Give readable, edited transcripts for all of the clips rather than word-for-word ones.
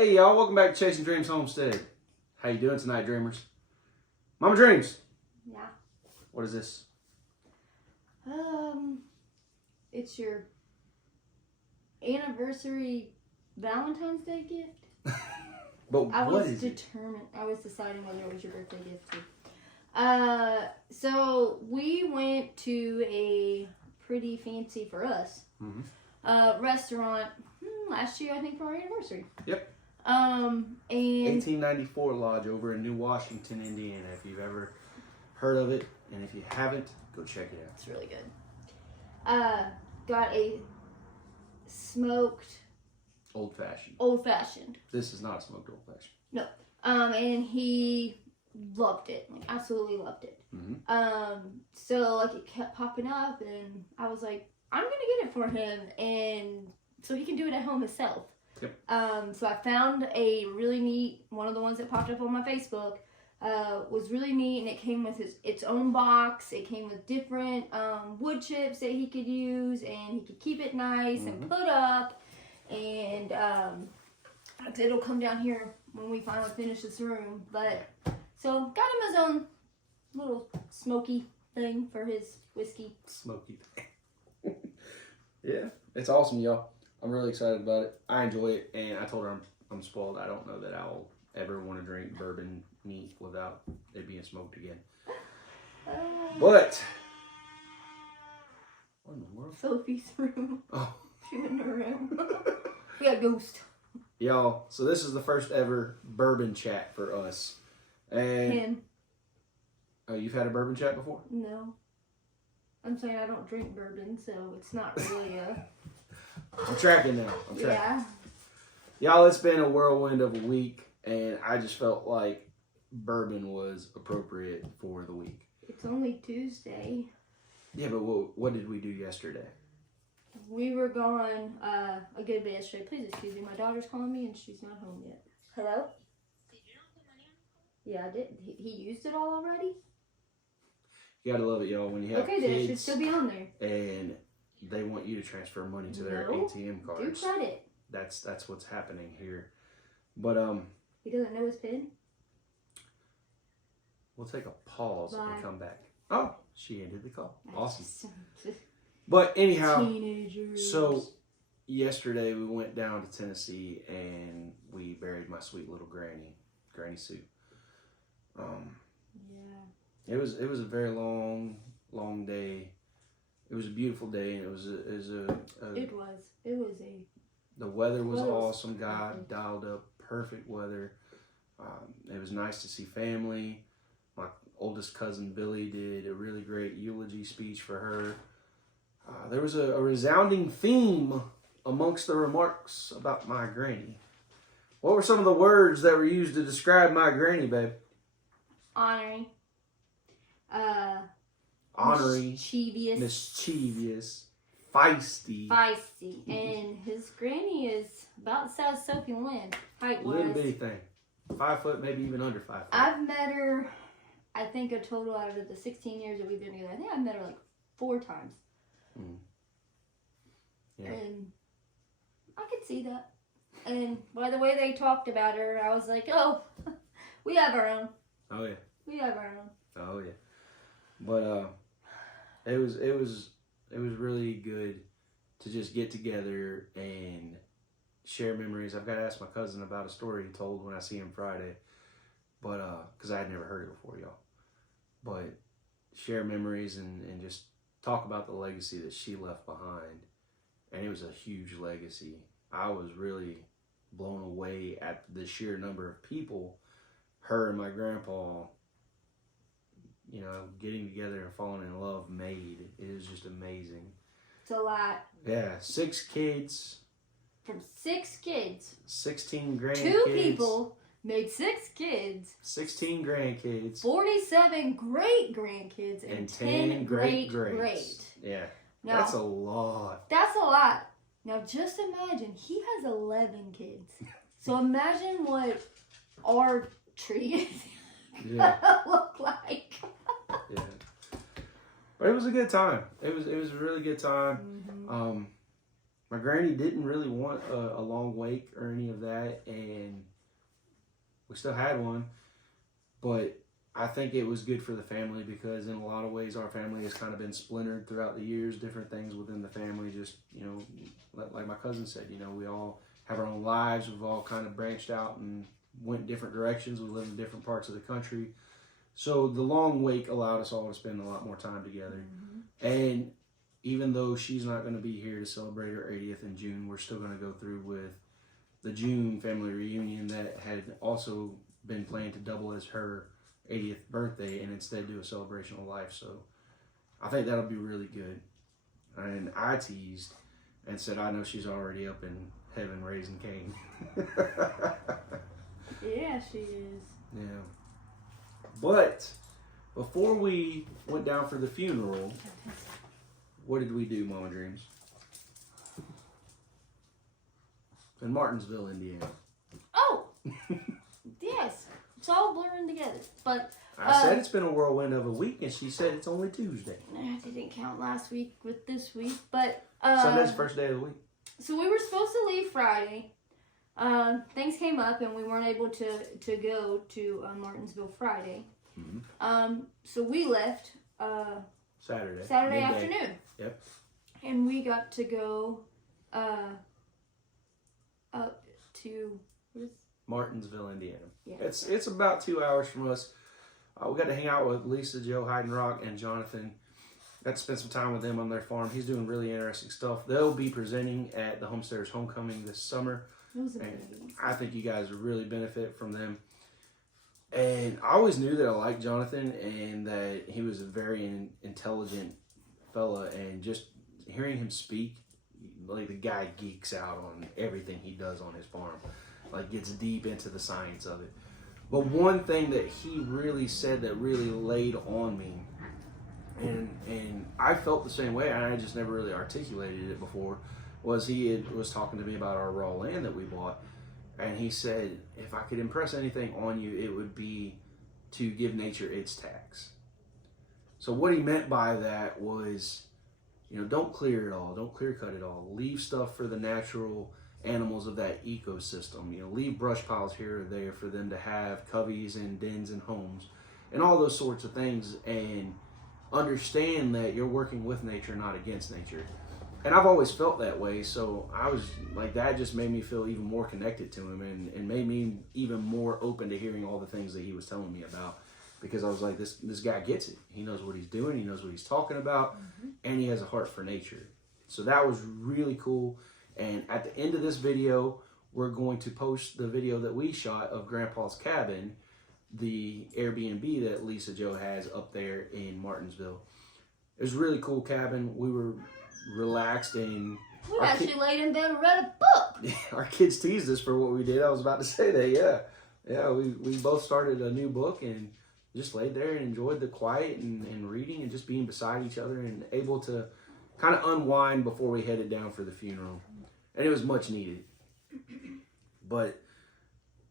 Hey y'all, welcome back to Chasing Dreams Homestead. How you doing tonight, dreamers? Mama Dreams. Yeah. What is this? It's your anniversary Valentine's Day gift. But I what was is it? I was deciding whether it was your birthday gift too. So we went to a pretty fancy for us restaurant last year, I think, for our anniversary. Yep. And 1894 Lodge over in New Washington, Indiana. If you've ever heard of it, and if you haven't, go check it out. It's really good. Got a smoked Old fashioned. old fashioned. This is not a smoked old fashioned. No. And he loved it. Like, absolutely loved it. So, like, it kept popping up, and I was like, I'm going to get it for him, and so he can do it at home himself. Yep. So I found a really neat, one of the ones that popped up on my Facebook, was really neat, and it came with its own box. It came with different wood chips that he could use, and he could keep it nice and put up, and it'll come down here when we finally finish this room. But so got him his own little smoky thing for his whiskey. Smoky thing. Yeah, it's awesome, y'all. I'm really excited about it. I enjoy it, and I told her I'm spoiled. I don't know that I'll ever want to drink bourbon neat without it being smoked again. But what in the world? Sophie's room. Oh. She went in her room. We got a ghost. Y'all, so this is the first ever bourbon chat for us. And Him. Oh, you've had a bourbon chat before? No. I'm saying I don't drink bourbon, so it's not really a... I'm tracking now. I'm tracking. Yeah. Y'all, it's been a whirlwind of a week, and I just felt like bourbon was appropriate for the week. It's only Tuesday. Yeah, but what did we do yesterday? We were gone a good bit yesterday. Please excuse me. My daughter's calling me, and she's not home yet. Hello? Did you not put money on the call? Yeah, I did. He used it all already? You gotta love it, y'all, when you have okay, kids. then it should still be on there. And they want you to transfer money to their ATM cards. Do credit. That's what's happening here. But He doesn't know his PIN? we'll take a pause Bye. and come back. Oh, she ended the call. Awesome. Just But anyhow, teenagers. so yesterday we went down to Tennessee and we buried my sweet little Granny Sue. Yeah. It was a very long day. It was a beautiful day, and it was The weather was awesome. God dialed up perfect weather. It was nice to see family. My oldest cousin Billy did a really great eulogy speech for her. There was a resounding theme amongst the remarks about my granny. What were some of the words that were used to describe my granny, babe? Honoring. Ornery. Mischievous. Feisty. And his granny is about the size of Sophie Lynn, height-wise. Little bitty thing. 5 foot, maybe even under 5 foot. I've met her, I think, a total out of the 16 years that we've been together. I think I've met her like 4 times. Yeah. And I could see that. And by the way they talked about her, I was like, oh, we have our own. Oh yeah. We have our own. Oh yeah. But it was really good to just get together and share memories. I've got to ask my cousin about a story he told when I see him Friday. But because I had never heard it before, y'all. But share memories and just talk about the legacy that she left behind. And it was a huge legacy. I was really blown away at the sheer number of people her and my grandpa, you know, getting together and falling in love made. It is just amazing. It's a lot. Yeah, 6 kids. From 6 kids. 16 grandkids. 2 people made 6 kids. 16 grandkids. 47 great-grandkids. And 10 great-great. Yeah, now, that's a lot. That's a lot. Now, just imagine, he has 11 kids. So imagine what our tree is gonna look like. Yeah. But it was a good time. It was a really good time. my granny didn't really want a long wake or any of that, and we still had one, but I think it was good for the family because in a lot of ways our family has kind of been splintered throughout the years, different things within the family, just, you know, like my cousin said, you know, we all have our own lives, we've all kind of branched out and went different directions, we live in different parts of the country, so the long wake allowed us all to spend a lot more time together, and even though she's not going to be here to celebrate her 80th in June, we're still going to go through with the June family reunion that had also been planned to double as her 80th birthday and instead do a celebration of life. So I think that'll be really good. And I teased and said, I know she's already up in heaven raising Cain. Yeah, she is. Yeah. But before we went down for the funeral, what did we do, Mama Dreams? In Martinsville, Indiana. Oh! Yes. It's all blurring together. But I said it's been a whirlwind of a week, and she said it's only Tuesday. I didn't count last week with this week, but Sunday's the first day of the week. So we were supposed to leave Friday. Things came up, and we weren't able to go to Martinsville Friday. Mm-hmm. So we left Saturday midday. Afternoon. Yep. And we got to go up to Martinsville, Indiana. Yeah. It's about 2 hours from us. We got to hang out with Lisa, Joe, Heidenrock, and Jonathan. Got to spend some time with them on their farm. He's doing really interesting stuff. They'll be presenting at the Homesteaders Homecoming this summer. It was and amazing. I think you guys would really benefit from them. And I always knew that I liked Jonathan and that he was a very intelligent fella. And just hearing him speak, like the guy geeks out on everything he does on his farm. Like gets deep into the science of it. But one thing that he really said that really laid on me, and I felt the same way, and I just never really articulated it before, was was talking to me about our raw land that we bought, and he said, if I could impress anything on you, it would be to give nature its tax. So what he meant by that was, you know, don't clear it all, don't clear cut it all, leave stuff for the natural animals of that ecosystem. You know, leave brush piles here or there for them to have coveys and dens and homes and all those sorts of things, and understand that you're working with nature, not against nature. And I've always felt that way, so I was like, that just made me feel even more connected to him and made me even more open to hearing all the things that he was telling me about, because I was like, this guy gets it. He knows what he's doing, he knows what he's talking about, and he has a heart for nature. So that was really cool. And at the end of this video, we're going to post the video that we shot of Grandpa's cabin, the Air BNB that Lisa Joe has up there in Martinsville. It was a really cool cabin. We were relaxed and... We actually laid in bed and read a book. Our kids teased us for what we did. I was about to say that, yeah. Yeah, we both started a new book and just laid there and enjoyed the quiet and reading and just being beside each other and able to kind of unwind before we headed down for the funeral. And it was much needed. But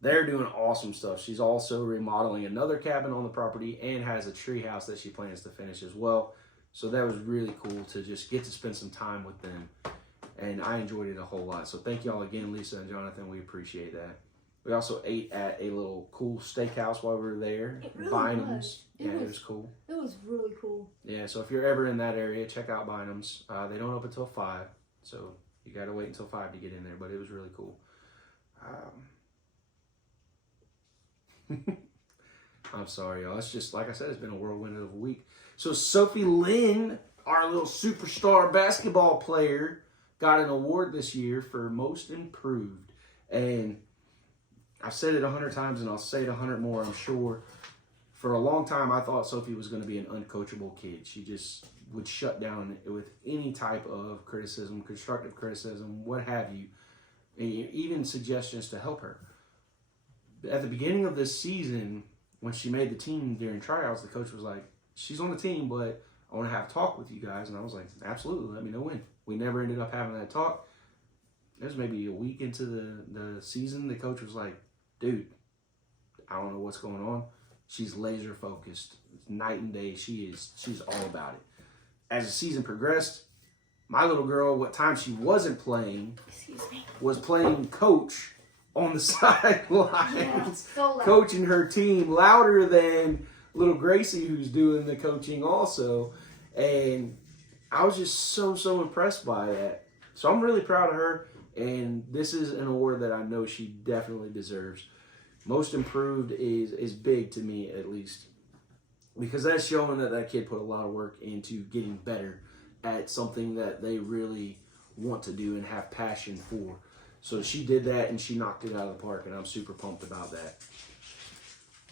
they're doing awesome stuff. She's also remodeling another cabin on the property and has a tree house that she plans to finish as well. So that was really cool to just get to spend some time with them. And I enjoyed it a whole lot. So thank y'all again, Lisa and Jonathan. We appreciate that. We also ate at a little cool steakhouse while we were there. It really Bynum's. was. It was cool. It was really cool. Yeah, so if you're ever in that area, check out Bynum's. They don't open until 5. So you got to wait until 5 to get in there. But it was really cool. I'm sorry, y'all. It's just, like I said, it's been a whirlwind of a week. So Sophie Lynn, our little superstar basketball player, got an award this year for Most Improved. And I've said it 100 times, and I'll say it 100 more, I'm sure. For a long time, I thought Sophie was going to be an uncoachable kid. She just would shut down with any type of criticism, constructive criticism, what have you, and even suggestions to help her. At the beginning of this season, when she made the team during tryouts, the coach was like, she's on the team, but I want to have a talk with you guys. And I was like, absolutely, let me know when. We never ended up having that talk. It was maybe a week into the season. The coach was like, dude, I don't know what's going on. She's laser focused. Night and day, she's all about it. As the season progressed, my little girl, what time she wasn't playing, Excuse me. was playing coach on the sidelines, Yeah, so loud. coaching her team louder than little Gracie, who's doing the coaching also. And I was just so impressed by that. So I'm really proud of her. And this is an award that I know she definitely deserves. Most improved is big to me, at least, because that's showing that kid put a lot of work into getting better at something that they really want to do and have passion for. So she did that, and she knocked it out of the park, and I'm super pumped about that.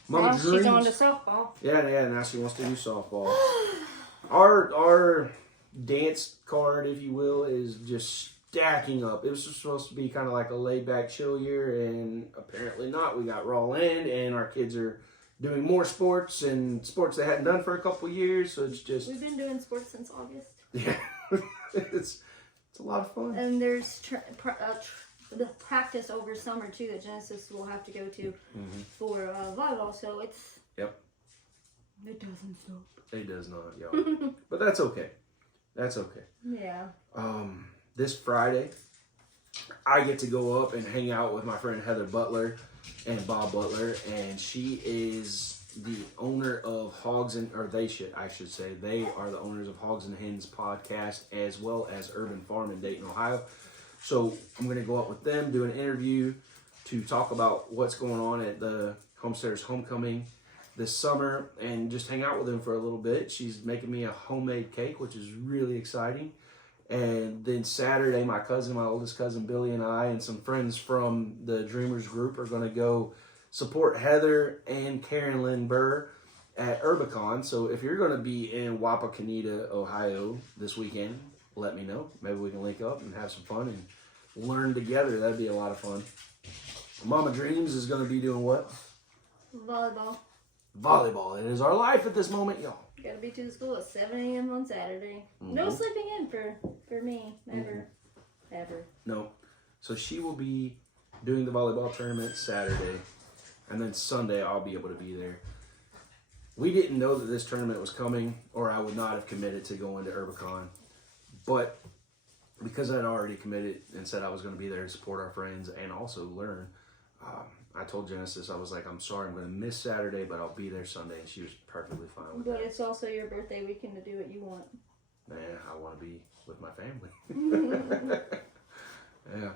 Mama Well, she's dreams. on to softball. Yeah, now she wants to do softball. Our dance card, if you will, is just stacking up. It was supposed to be kind of like a laid-back, chill year, and apparently not. We got raw end, and our kids are doing more sports and sports they hadn't done for a couple years. So it's just We've been doing sports since August. yeah, it's a lot of fun. And there's the practice over summer too that Genesis will have to go to for volleyball. So it's Yep. It doesn't stop. It does not, y'all. But that's okay. That's okay. Yeah. This Friday, I get to go up and hang out with my friend Heather Butler and Bob Butler, and she is the owner of I should say, they are the owners of Hogs and Hens podcast, as well as Urban Farm in Dayton, Ohio. So I'm going to go up with them, do an interview to talk about what's going on at the Homesteaders Homecoming this summer, and just hang out with them for a little bit. She's making me a homemade cake, which is really exciting. And then Saturday, my oldest cousin Billy, and I, and some friends from the Dreamers group are going to go support Heather and Karen Lynn Burr at Urbicon. So if you're going to be in Wapakoneta, Ohio this weekend, let me know. Maybe we can link up and have some fun and learn together. That'd be a lot of fun. Mama Dreams is going to be doing what? Volleyball. Volleyball. It is our life at this moment, y'all. Gotta be to the school at 7 a.m. on Saturday. No sleeping in for me. Never. Ever. No. So she will be doing the volleyball tournament Saturday, and then Sunday I'll be able to be there. We didn't know that this tournament was coming, or I would not have committed to going to Urbicon. But because I'd already committed and said I was going to be there to support our friends and also learn, I told Genesis, I was like, I'm sorry, I'm going to miss Saturday, but I'll be there Sunday. And she was perfectly fine with But that. it's also your birthday weekend to do what you want. Man, I want to be with my family. Yeah.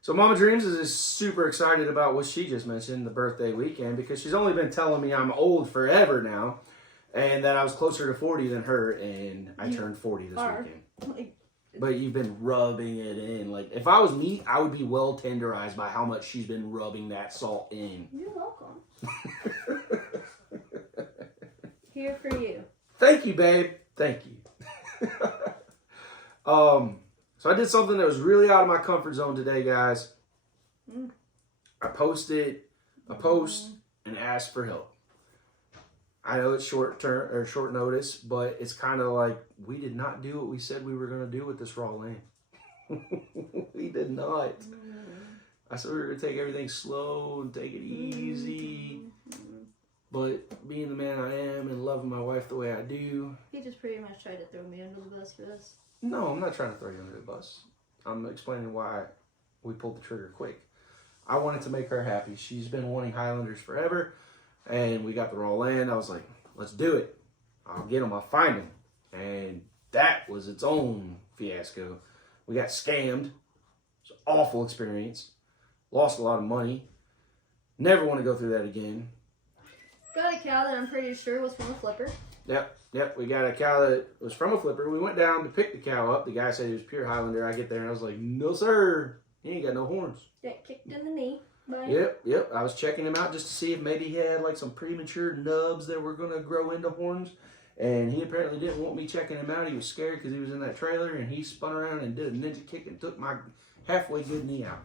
So Mama Dreams is super excited about what she just mentioned, the birthday weekend, because she's only been telling me I'm old forever now, and that I was closer to 40 than her, and I turned 40 this weekend. But you've been rubbing it in. Like, if I was meat, I would be well tenderized by how much she's been rubbing that salt in. You're welcome. Here for you. Thank you, babe. Thank you. So I did something that was really out of my comfort zone today, guys. I posted a post and asked for help. I know it's short notice, but it's kind of like we did not do what we said we were going to do with this raw lamb. We did not. I said we were going to take everything slow and take it easy. But being the man I am and loving my wife the way I do. He just pretty much tried to throw me under the bus for this. No, I'm not trying to throw you under the bus. I'm explaining why we pulled the trigger quick. I wanted to make her happy. She's been wanting Highlanders forever. And we got the raw land. I was like, let's do it. I'll get them. I'll find them. And that was its own fiasco. We got scammed. It's an awful experience. Lost a lot of money. Never want to go through that again. Got a cow that I'm pretty sure was from a flipper. Yep. We got a cow that was from a flipper. We went down to pick the cow up. The guy said he was pure Highlander. I get there and I was like, no, sir. He ain't got no horns. Got kicked in the knee. Yep. I was checking him out just to see if maybe he had like some premature nubs that were going to grow into horns. And he apparently didn't want me checking him out. He was scared because he was in that trailer, and he spun around and did a ninja kick and took my halfway good knee out.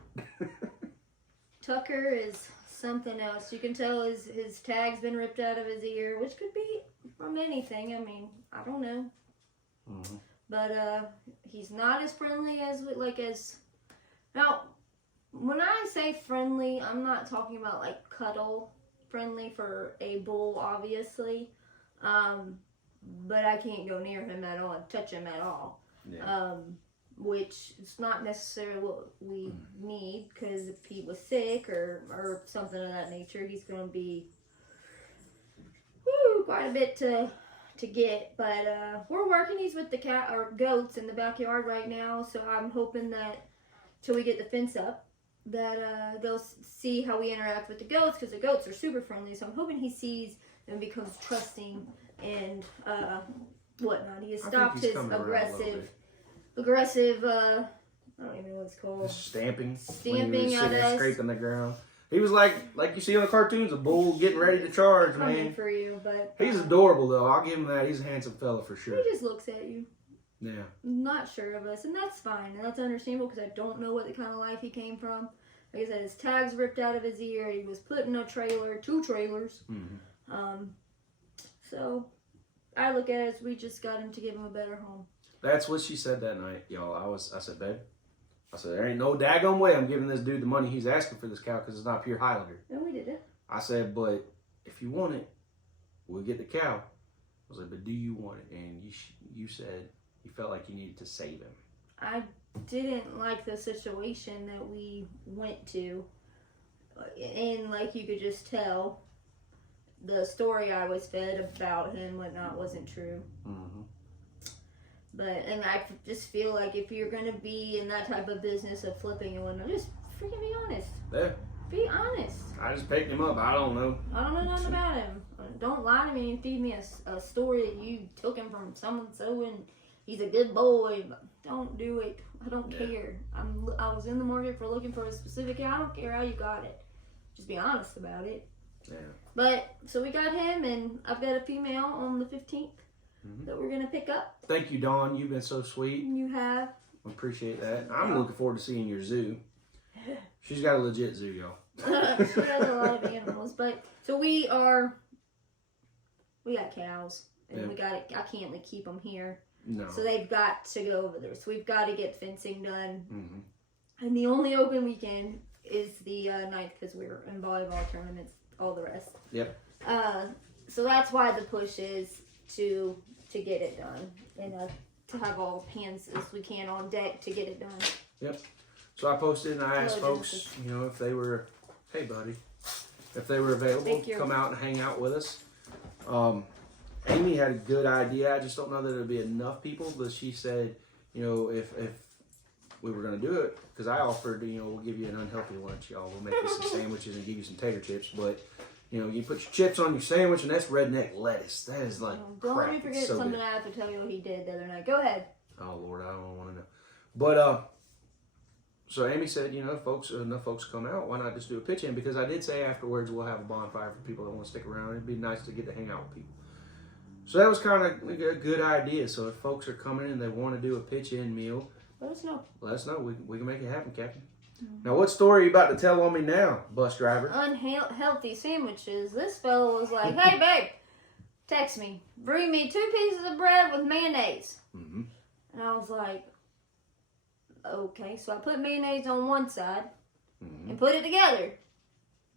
Tucker is something else. You can tell his tag's been ripped out of his ear, which could be from anything. I mean, I don't know. Mm-hmm. But he's not as friendly as now. When I say friendly, I'm not talking about like cuddle friendly for a bull, obviously. But I can't go near him at all and touch him at all. Yeah. which is not necessarily what we need, because if he was sick or something of that nature, he's going to be quite a bit to get. But we're working. He's with the cat or goats in the backyard right now, so I'm hoping that till we get the fence up, that they'll see how we interact with the goats, because the goats are super friendly. So I'm hoping he sees and becomes trusting and whatnot. He has stopped his aggressive. I don't even know what it's called. Stamping Stamping when he was at sitting there us. scraping the ground. He was like you see on the cartoons, a bull getting ready to charge, Coming man. for you, but He's adorable though. I'll give him that. He's a handsome fella for sure. he just looks at you. Yeah. Not sure of us, and that's fine, and that's understandable, because I don't know what the kind of life he came from. Like I said, his tags ripped out of his ear. He was put in a trailer, 2 trailers. Mm-hmm. So I look at it as we just got him to give him a better home. That's what she said that night, y'all. I said, babe, there ain't no daggone way I'm giving this dude the money he's asking for this cow, because it's not pure Highlander. And we did it. I said, but if you want it, we'll get the cow. I was like, but do you want it? And you said you felt like you needed to save him. I didn't like the situation that we went to, and like you could just tell, the story I was fed about him whatnot wasn't true. Mm-hmm. And I just feel like if you're gonna be in that type of business of flipping and whatnot, just freaking be honest. Yeah. Be honest. I just picked him up. I don't know. I don't know nothing about him. Don't lie to me and feed me a story that you took him from so and he's a good boy. Don't do it. I don't care. I was in the market for looking for a specific cow. I don't care how you got it. Just be honest about it. Yeah. But so we got him, and I've got a female on the 15th that we're gonna pick up. Thank you, Dawn. You've been so sweet. You have. Appreciate that. I'm looking forward to seeing your zoo. She's got a legit zoo, y'all. She has a lot of animals, but so we got cows, and I can't keep them here. No. So they've got to go over there. So we've got to get fencing done. Mm-hmm. And the only open weekend is the 9th, because we're in volleyball tournaments, all the rest. Yep. So that's why the push is to get it done, and to have all hands as we can on deck to get it done. Yep. So I posted and I asked folks, if they were, hey buddy, if they were available, come out and hang out with us. Amy had a good idea. I just don't know that it'll be enough people, but she said, if we were going to do it, because I offered, we'll give you an unhealthy lunch, y'all. We'll make you some sandwiches and give you some tater chips, but you put your chips on your sandwich, and that's redneck lettuce. That is like don't crap. let me forget so something good. I have to tell you he did the other night. Go ahead. Oh Lord, I don't want to know. But so Amy said, enough folks come out. Why not just do a pitch in? Because I did say afterwards we'll have a bonfire for people that want to stick around. It'd be nice to get to hang out with people. So that was kind of a good idea. So if folks are coming and they want to do a pitch in meal, let us know. Let us know. We can make it happen, Captain. Now, what story are you about to tell on me now, bus driver? Unhealthy sandwiches. This fellow was like, hey, babe, text me. Bring me 2 pieces of bread with mayonnaise. Mm-hmm. And I was like, okay. So I put mayonnaise on one side and put it together.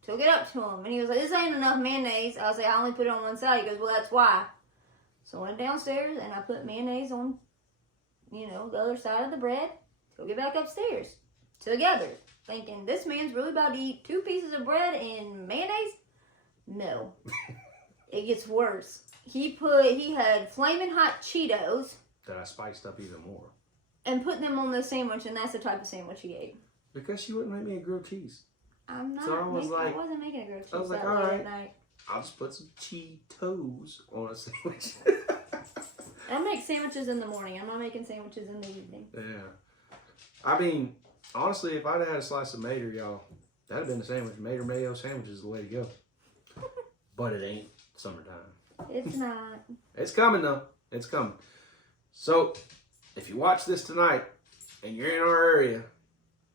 Took it up to him. And he was like, this ain't enough mayonnaise. I was like, I only put it on one side. He goes, well, that's why. So I went downstairs and I put mayonnaise on, the other side of the bread. Took it back upstairs. Together. Thinking, this man's really about to eat 2 pieces of bread and mayonnaise? No. It gets worse. He had flaming hot Cheetos. That I spiced up even more. And put them on the sandwich, and that's the type of sandwich he ate. Because she wouldn't make me a grilled cheese. I'm not. So I wasn't making a grilled cheese. I was like, that all late right. at night. I'll just put some Cheetos on a sandwich. I make sandwiches in the morning. I'm not making sandwiches in the evening. Yeah. I mean, honestly, if I'd had a slice of Mater, y'all, that'd have been the sandwich. Mater mayo sandwich is the way to go. But it ain't summertime. It's not. It's coming, though. It's coming. So, if you watch this tonight and you're in our area,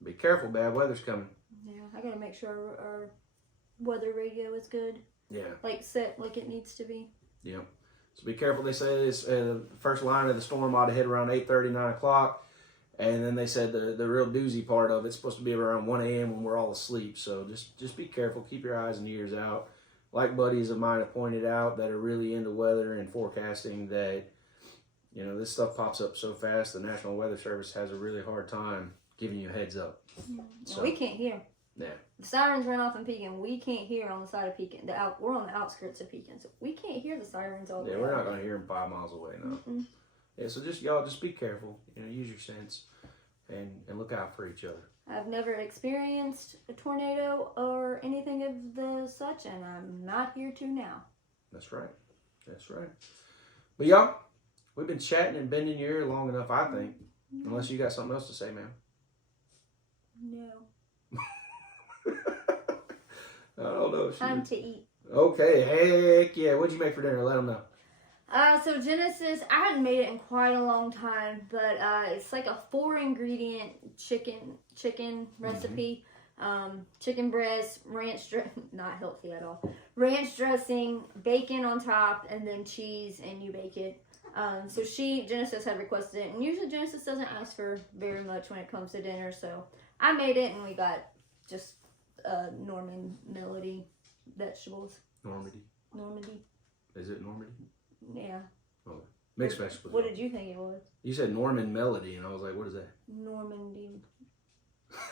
be careful. Bad weather's coming. Yeah, I gotta make sure our weather radio is good. Yeah. Like set like it needs to be. Yeah. So be careful. They say this first line of the storm ought to hit around 8:30, 9 o'clock. And then they said the real doozy part of it's supposed to be around 1 a.m. when we're all asleep. So just be careful. Keep your eyes and ears out. Like buddies of mine have pointed out that are really into weather and forecasting, that You know, this stuff pops up so fast. The National Weather Service has a really hard time giving you a heads up. So, we can't hear. Yeah. The sirens went off in Pekin. We can't hear on the side of Pekin. We're on the outskirts of Pekin, so we can't hear the sirens all the way. Yeah, we're not gonna hear them 5 miles away now. Yeah, so just be careful. You know, use your sense and look out for each other. I've never experienced a tornado or anything of the such, and I'm not here to now. That's right. That's right. But y'all, we've been chatting and bending your ear long enough, I think. Unless you got something else to say, ma'am. No. I don't know. Time to eat. Okay, heck yeah. What'd you make for dinner? Let them know. So Genesis, I hadn't made it in quite a long time, but it's like a 4-ingredient chicken recipe. Chicken breast, ranch not healthy at all. Ranch dressing, bacon on top, and then cheese, and you bake it. So Genesis had requested it, and usually Genesis doesn't ask for very much when it comes to dinner, so I made it, and we got just Norman Melody vegetables. Normandy. Is it Normandy? Yeah. Oh, mixed vegetables. What did you think it was? You said Norman Melody, and I was like, what is that? Normandy.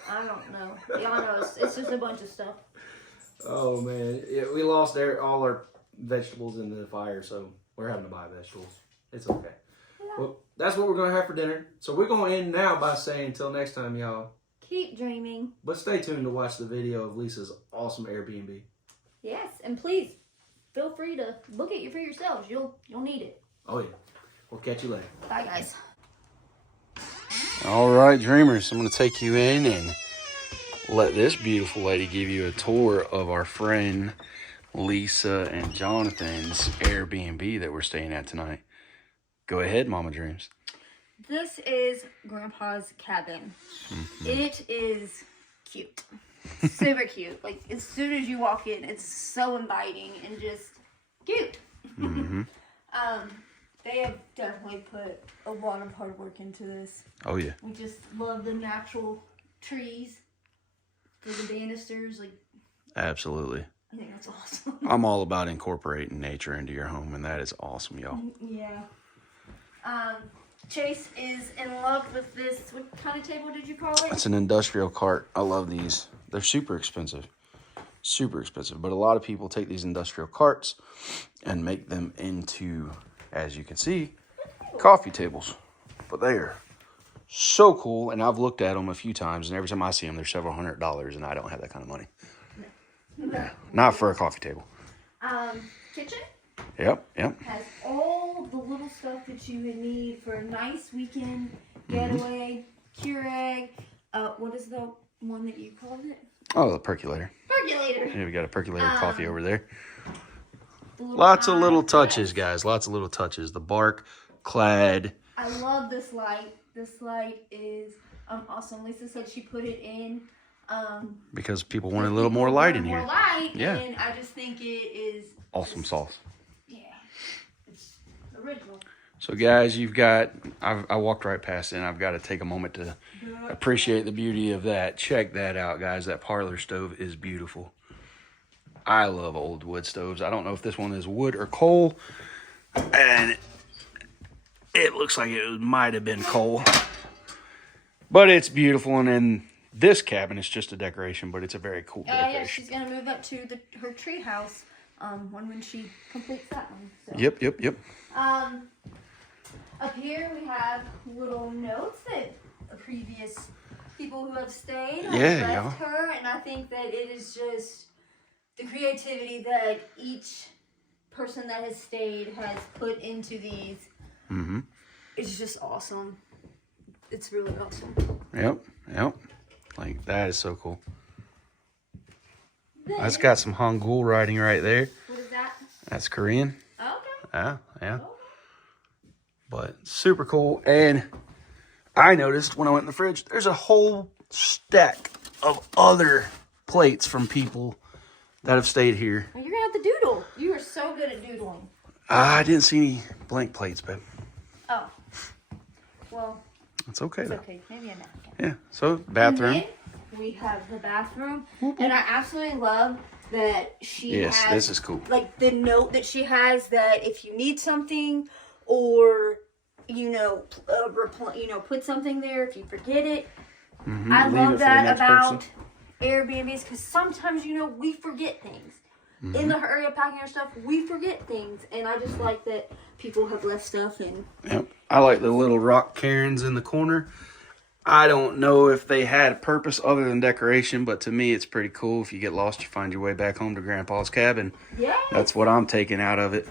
I don't know. Y'all know it's just a bunch of stuff. Oh man, yeah, we lost all our vegetables in the fire, so we're having to buy vegetables. It's okay. Yeah. Well, that's what we're gonna have for dinner. So we're gonna end now by saying, until next time, y'all. Keep dreaming. But stay tuned to watch the video of Lisa's awesome Air BNB. Yes, and please feel free to look at it for yourselves. You'll need it. Oh yeah. We'll catch you later. Bye guys. All right, dreamers, I'm going to take you in and let this beautiful lady give you a tour of our friend Lisa and Jonathan's Airbnb that we're staying at tonight. Go ahead, Mama Dreams. This is Grandpa's cabin. It is cute. Super cute. Like, as soon as you walk in, it's so inviting and just cute. They have definitely put a lot of hard work into this. Oh, yeah. We just love the natural trees, the banisters. Like, absolutely. I think that's awesome. I'm all about incorporating nature into your home, and that is awesome, y'all. Yeah. Chase is in love with this. What kind of table did you call it? It's an industrial cart. I love these. They're super expensive. Super expensive. But a lot of people take these industrial carts and make them into, as you can see, coffee tables. But they are so cool, and I've looked at them a few times, and every time I see them, they're several $100s, and I don't have that kind of money. No. Yeah, not for a coffee table. Kitchen? Yep. Has all the little stuff that you would need for a nice weekend getaway. Keurig. What is the one that you called it? Oh, the percolator. Percolator. Yeah, we got a percolator coffee over there. Lots of little touches, guys. Lots of little touches. The bark clad. I love this light. This light is awesome. Lisa said she put it in because people wanted a little more light in here. More light, yeah. And I just think it is awesome sauce. Yeah, it's original. So, guys, I walked right past it, and I've got to take a moment to appreciate the beauty of that. Check that out, guys. That parlor stove is beautiful. I love old wood stoves. I don't know if this one is wood or coal, and it looks like it might have been coal. But it's beautiful, and then this cabin is just a decoration, but it's a very cool decoration. Yeah, she's going to move up to her tree house when she completes that one. So. Yep. Up here we have little notes that previous people who have stayed have left her, and I think that it is just the creativity that each person that has stayed has put into these. It's just awesome. It's really awesome. Yep. Like, that is so cool. That's got some Hangul writing right there. What is that? That's Korean. Okay. Yeah. Okay. But super cool. And I noticed when I went in the fridge, there's a whole stack of other plates from people that have stayed here. Well, you're going to have to doodle. You are so good at doodling. I didn't see any blank plates, babe. Oh. Well. It's okay, though. It's okay. Maybe a napkin. Yeah. So, bathroom. And then we have the bathroom. And I absolutely love that she has. Yes, this is cool. Like, the note that she has that if you need something or put something there if you forget it. Mm-hmm. I Leave love it for the that next about person. Airbnbs, because sometimes, we forget things. In the hurry of packing our stuff, we forget things. And I just like that people have left stuff. And Yep. I like the little rock cairns in the corner. I don't know if they had a purpose other than decoration, but to me, it's pretty cool. If you get lost, you find your way back home to Grandpa's cabin. yeah. That's what I'm taking out of it.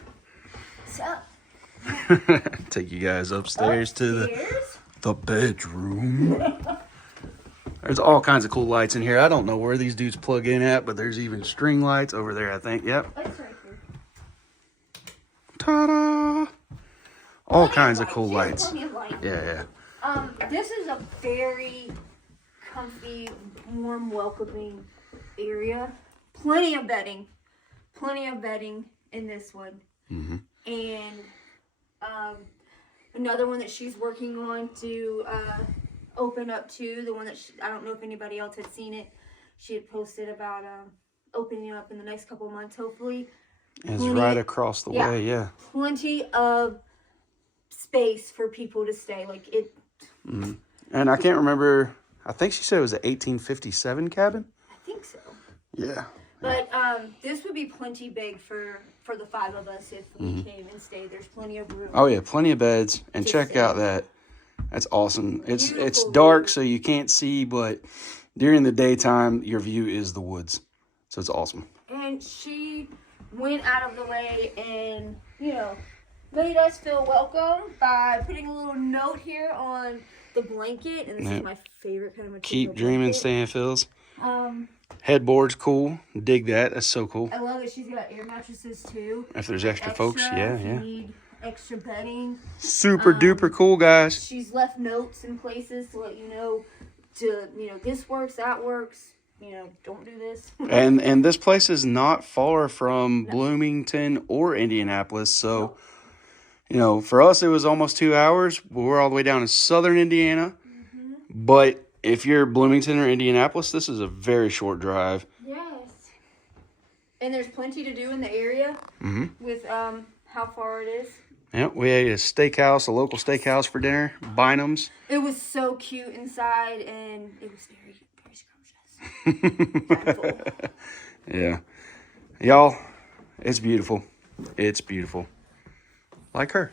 So, Take you guys upstairs to the bedroom. There's all kinds of cool lights in here. I don't know where these dudes plug in at, but there's even string lights over there, I think. Yep. It's right here. Ta-da! All kinds of cool There's lights. plenty of light. Yeah. This is a very comfy, warm, welcoming area. Plenty of bedding in this one. Mm-hmm. And another one that she's working on to open up to, the one that I don't know if anybody else had seen it. She had posted about opening up in the next couple months, hopefully. It's right across the way, yeah. Plenty of space for people to stay. Like it. Mm-hmm. And I can't remember. I think she said it was an 1857 cabin. I think so. Yeah. But this would be plenty big for the 5 of us if we came and stayed. There's plenty of room. Oh yeah, plenty of beds. And Just check stay. out that. That's awesome. It's Beautiful dark, view. so you can't see, but during the daytime, your view is the woods. So it's awesome. And she went out of the way and, made us feel welcome by putting a little note here on the blanket. And this is my favorite kind of material. Keep dreaming, blanket. staying fills. Um, Headboard's cool. Dig that. That's so cool. I love that she's got air mattresses too. If there's extra folks, if yeah. you need extra bedding. Super duper cool, guys. She's left notes in places to let you know this works, that works, don't do this. And this place is not far from Bloomington or Indianapolis, so for us it was almost 2 hours. We're all the way down in southern Indiana, but if you're Bloomington or Indianapolis, this is a very short drive. Yes. And there's plenty to do in the area with how far it is. Yeah, we ate a local steakhouse for dinner, Bynum's. It was so cute inside, and it was very, very scrumptious. Yeah. Y'all, it's beautiful. It's beautiful. Like her.